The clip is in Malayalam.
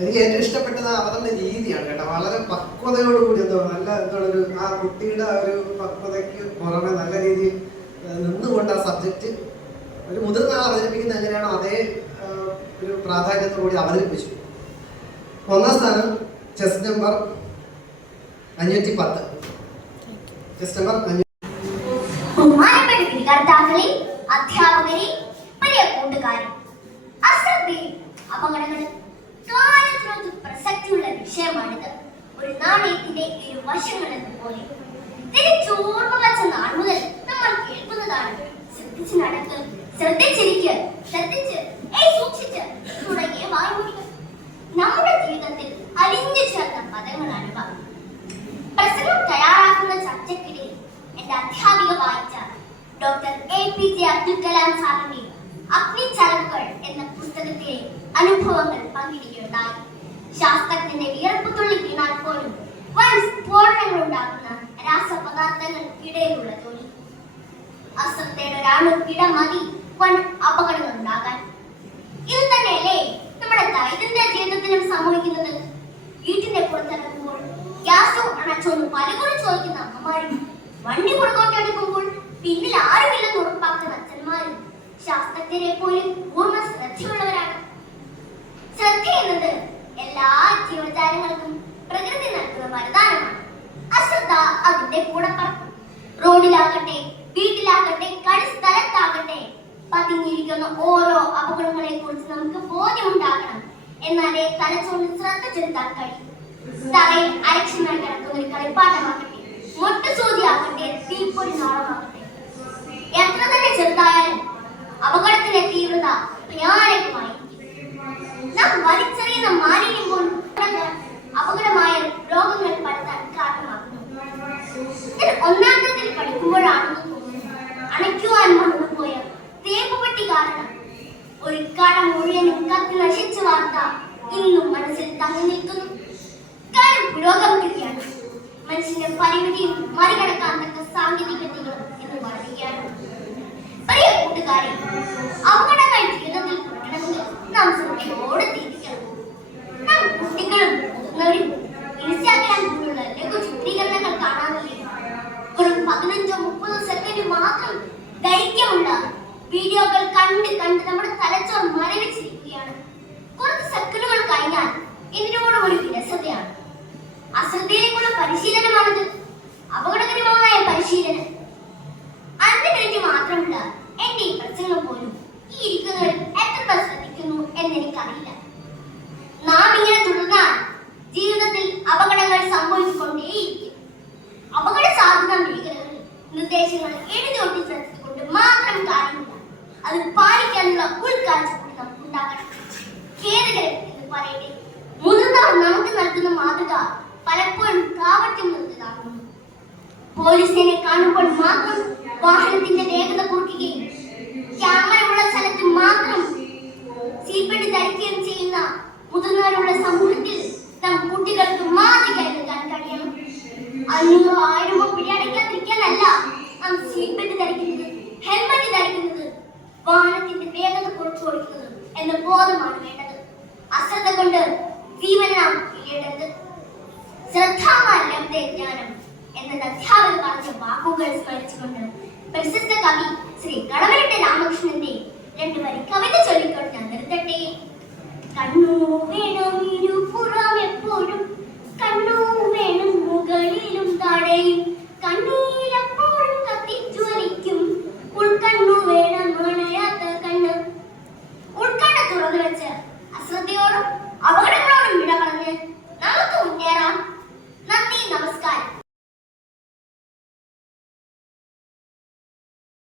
എനിക്ക് ഏറ്റവും ഇഷ്ടപ്പെട്ടത് അവതരണ രീതിയാണ് കേട്ടോ. വളരെ പക്വതയോടുകൂടി നല്ല ഒരു ആ കുട്ടിയുടെ ഒരു പക്വതയ്ക്ക് പുറമെ നല്ല രീതിയിൽ നിന്നുകൊണ്ട് ആ സബ്ജക്റ്റ് ഒരു മുതിർന്ന ആൾ അവതരിപ്പിക്കുന്ന എങ്ങനെയാണോ അതേ ഒരു പ്രാധാന്യത്തോടുകൂടി അവതരിപ്പിച്ചു. 1ാം സ്ഥാനം ചെസ് നമ്പർ 510. Chess number 5. ബഹുമാനപ്പെട്ട വിദ്യാർത്ഥികളെ, അധ്യാപകരെ, പ്രിയ കൂട്ടുകാരെ, അശ്രദ്ധയും അപകടങ്ങളും കാലത്തിനൊത്ത് പ്രസക്തിയുള്ള വിഷയമാണിത്. ഒരു നാണയത്തിന്റെ ഇരുവശങ്ങൾ എന്നപോലെ തിരിച്ചോർമ്മ വച്ച നാൾ മുതൽ നമ്മൾ കേൾക്കുന്നതാണ് ശ്രദ്ധിച്ച് നടക്ക്, ശ്രദ്ധിച്ചിരിക്കുക, ശ്രദ്ധിച്ച് സൂക്ഷിച്ച് തുടങ്ങിയ വായ്മൊഴികൾ നമ്മുടെ ജീവിതത്തിൽ അലിഞ്ഞു ചേർന്ന പദങ്ങളാണിവ. പ്രസംഗം തയ്യാറാക്കുന്ന ചർച്ചയ്ക്കിടയിൽ എന്റെ അധ്യാപിക വായിച്ച ഡോക്ടർ APJ അബ്ദുൽ കലാം സാറിന്റെ അഗ്നിച്ചരവുകൾ എന്ന പുസ്തകത്തിലെ അനുഭവങ്ങൾ പങ്കിടുകയുണ്ടായി. ശാസ്ത്രജ്ഞന്റെ വിയർപ്പുതുള്ളി വീണാൽ പോലും വൻ സ്ഫോടനങ്ങൾ ഉണ്ടാകുന്ന രാസപദാർത്ഥങ്ങൾക്കിടയിലുള്ള ജോലി. അശ്രദ്ധയുടെ ഒരാളുക്കിട മതി വൻ അപകടങ്ങൾ ഉണ്ടാകാൻ. ഇത് തന്നെയല്ലേ നമ്മുടെ ദൈനംദിന ജീവിതത്തിലും സംഭവിക്കുന്നത്. വീട്ടിന്റെ പുറത്തിറങ്ങുമ്പോൾ ഗ്യാസ് അണച്ചോന്ന് പലകുറി ചോദിക്കുന്ന അമ്മമാരും, വണ്ടി പുറകോട്ടെടുക്കുമ്പോൾ പിന്നിൽ ആരുമില്ലെന്ന് ഉറപ്പാക്കുന്ന അച്ഛന്മാരും ശാസ്ത്രജ്ഞരെ പോലും പൂർണ്ണ ശ്രദ്ധയുള്ളവരാണ്. ശ്രദ്ധ എന്നത് എല്ലാ ജീവജാലങ്ങൾക്കും പ്രകൃതി നൽകുന്ന വരദാനമാണ്. അശ്രദ്ധ അതിന്റെ കൂടെ പറക്കും. റോഡിലാകട്ടെ, വീട്ടിലാകട്ടെ, കളിസ്ഥലത്താകട്ടെ പതിഞ്ഞിരിക്കുന്ന ഓരോ അപകടങ്ങളെ കുറിച്ച് നമുക്ക് ബോധ്യമുണ്ടാകണം. എന്നാലേ തലച്ചോറിൽ ശ്രദ്ധ ചെലുത്താൻ കഴിയും. തലയിൽ അലക്ഷ്യമായി കിടക്കുന്ന ഒരു കളിപ്പാട്ടമാകട്ടെ, മുട്ടുസൂചിയാകട്ടെ, തീപ്പൊരി നാളമാകട്ടെ, എത്ര തന്നെ ചെറുതായാലും അപകടത്തിന്റെ തീവ്രത ഭയാനകമായി. നാം വലിച്ചെറിയുന്ന മാലിന്യം പോലും അപകടമായ രോഗങ്ങൾ പരത്താൻ കാരണമാകുന്നു. ഇതിൽ 1ാം തരത്തിൽ പഠിക്കുമ്പോഴാണെന്ന് തോന്നുന്നു അണയ്ക്കുവാൻ മറന്നുപോയ തേപ്പുപെട്ടി കാരണം ഒരു കട മുഴുവനും കത്തി നശിച്ച വാർത്ത ഇന്നും മനസ്സിൽ തങ്ങി നിൽക്കുന്നു. കാലം പുരോഗമിക്കുകയാണ്. മനുഷ്യന്റെ പരിമിതിയും മറികടക്കാൻ തക്ക സാങ്കേതിക വിദ്യകൾ എന്ന് പറയുകയാണ്. പ്രിയ കൂട്ടുകാരെ, അപകടങ്ങൾ ജീവിതത്തിൽ കുറയ്ക്കണമെങ്കിൽ നാം ശ്രദ്ധയോടെ തിരിക്കണം. നാം കുട്ടികളും മുതിർന്നവരും ഇൻസ്റ്റാഗ്രാം പോലുള്ള ലഘു ചിത്രീകരണങ്ങൾ കാണാറില്ലേ? വെറും 15-30 സെക്കൻഡ് മാത്രം ദൈർഘ്യമുള്ള വീഡിയോകൾ കണ്ട് നമ്മുടെ തലച്ചോർ മരവിച്ചിരിക്കുകയാണ്. കുറച്ച് സെക്കൻഡുകൾ കഴിഞ്ഞാൽ ഇതിനോടും ഒരു വിരസതയാണ്. അശ്രദ്ധയിലേക്കുള്ള പരിശീലനമാണിത്, അപകടകരമായ പരിശീലനം. 5 മിനിറ്റ് മാത്രമല്ല എന്റെ ഈ പ്രസംഗം പോലും ഈ ഇരിക്കുന്നവർ എത്ര ശ്രദ്ധിക്കുന്നു എന്നെനിക്കറിയില്ല. നാം ഇങ്ങനെ തുടർന്നാൽ ജീവിതത്തിൽ അപകടങ്ങൾ സംഭവിച്ചുകൊണ്ടേയിരിക്കും. അപകട സാധ്യത മേഖലകളിൽ നിർദ്ദേശങ്ങൾ എഴുതി ഒട്ടിച്ചെടുത്തുകൊണ്ട് മാത്രം കാര്യമില്ല, അത് പാലിക്കാനുള്ള ഉൾക്കാഴ്ച നമുക്ക് ഉണ്ടാകണം. ഖേദകരം എന്ന് പറയട്ടെ, മുതിർന്നവർ നമുക്ക് നൽകുന്ന മാതൃക പലപ്പോഴും കാപട്യം നിർത്തതാകുന്നു. പോലീസിനെ കാണുമ്പോൾ മാത്രം വാഹനത്തിന്റെ വേഗത കുറയ്ക്കുകയും ക്യാമറയുള്ള സ്ഥലത്ത് മാത്രം സീറ്റ് ധരിക്കുകയും ചെയ്യുന്ന മുതിർന്നവരുള്ള സമൂഹത്തിൽ നാം കുട്ടികൾക്ക് മാതൃകയായി നൽകാൻ കഴിയണം. 500-1000 പിഴയടയ്ക്കാതിരിക്കാനല്ല നാം സീറ്റ് ബെൽറ്റ് ധരിക്കുന്നത്, ഹെൽമറ്റ് ധരിക്കുന്നത്, വാഹനത്തിന്റെ വേഗത കുറച്ചു കൊടുക്കുന്നത് എന്ന ബോധമാണ് വേണ്ടത്. അശ്രദ്ധ കൊണ്ട് ജീവൻ നാം ഇടരുത്. ശ്രദ്ധാമാലബ്ധേ ജ്ഞാനം എന്ന അധ്യാപകർ പറഞ്ഞ വാക്കുകൾ സ്മരിച്ചുകൊണ്ട് പ്രശസ്ത കവി ശ്രീ കടവരട്ടെ രാമകൃഷ്ണന്റെ 2 വരി കവിത ചൊല്ലിക്കൊണ്ട് ഞാൻ നിർത്തട്ടെ. കണ്ണു വേണം